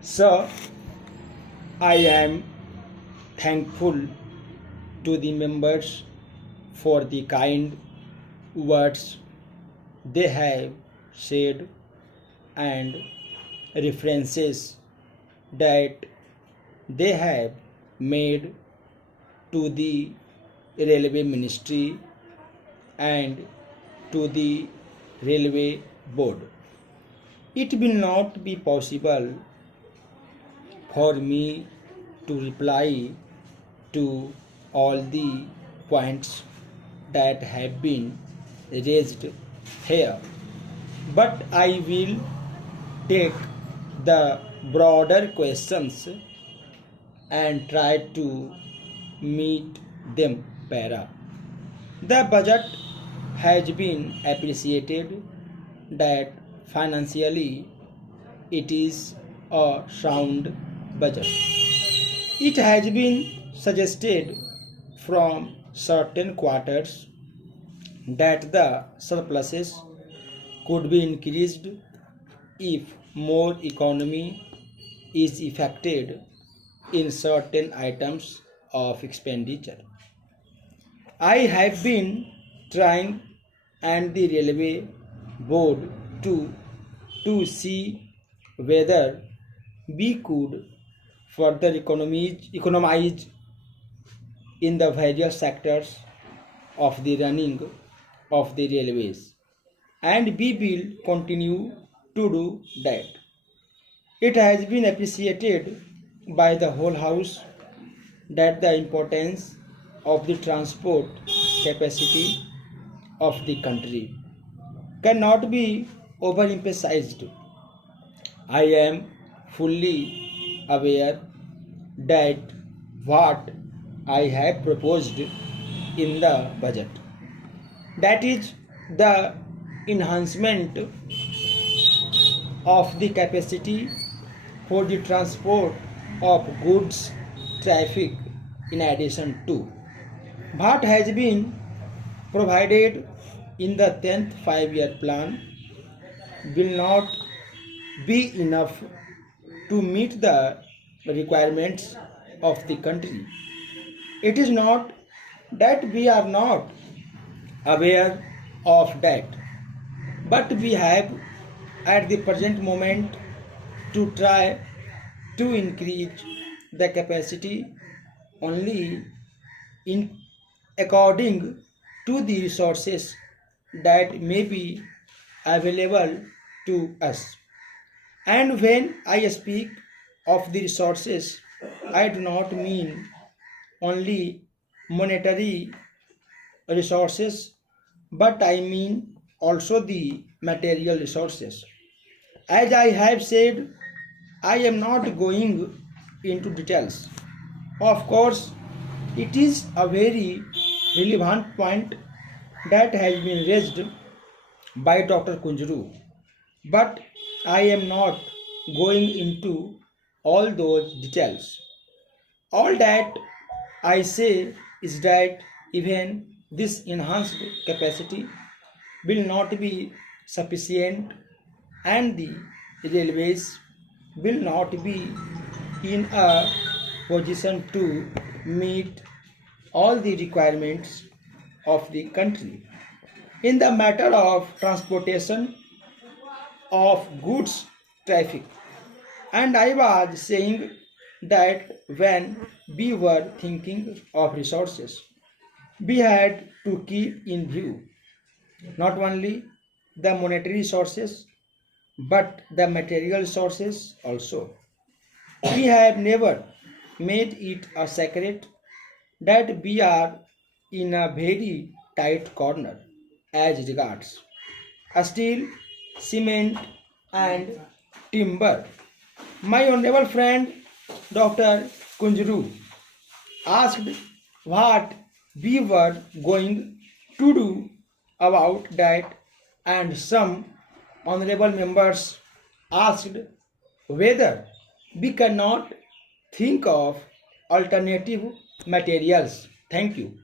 So, I am thankful to the members for the kind words they have said and references that they have made to the railway ministry and to the railway board. It will not be possible for me to reply to all the points that have been raised here, but I will take the broader questions and try to meet them para. The budget has been appreciated that financially it is a sound budget. It has been suggested from certain quarters that the surpluses could be increased if more economy is effected in certain items of expenditure. I have been trying and the railway board to see whether we could further economize in the various sectors of the running of the railways, and we will continue to do that. It has been appreciated by the whole house that the importance of the transport capacity of the country cannot be overemphasized. I am fully aware that what I have proposed in the budget, that is the enhancement of the capacity for the transport of goods traffic in addition to what has been provided in the 10th 5-year plan will not be enough to meet the requirements of the country. It is not that we are not aware of that, but we have at the present moment to try to increase the capacity only in according to the resources that may be available to us. And when I speak of the resources, I do not mean only monetary resources, but I mean also the material resources. As I have said, I am not going into details. Of course, it is a very relevant point that has been raised by Dr. Kunjuru, but I am not going into all those details. All that I say is that even this enhanced capacity will not be sufficient and the railways will not be in a position to meet all the requirements of the country. In the matter of transportation of goods traffic, and I was saying that when we were thinking of resources, we had to keep in view not only the monetary resources but the material resources also. We have never made it a secret that we are in a very tight corner as regards steel, cement, and timber. My honorable friend Dr. Kunjuru asked what we were going to do about that, and some honorable members asked whether we cannot think of alternative materials. Thank you.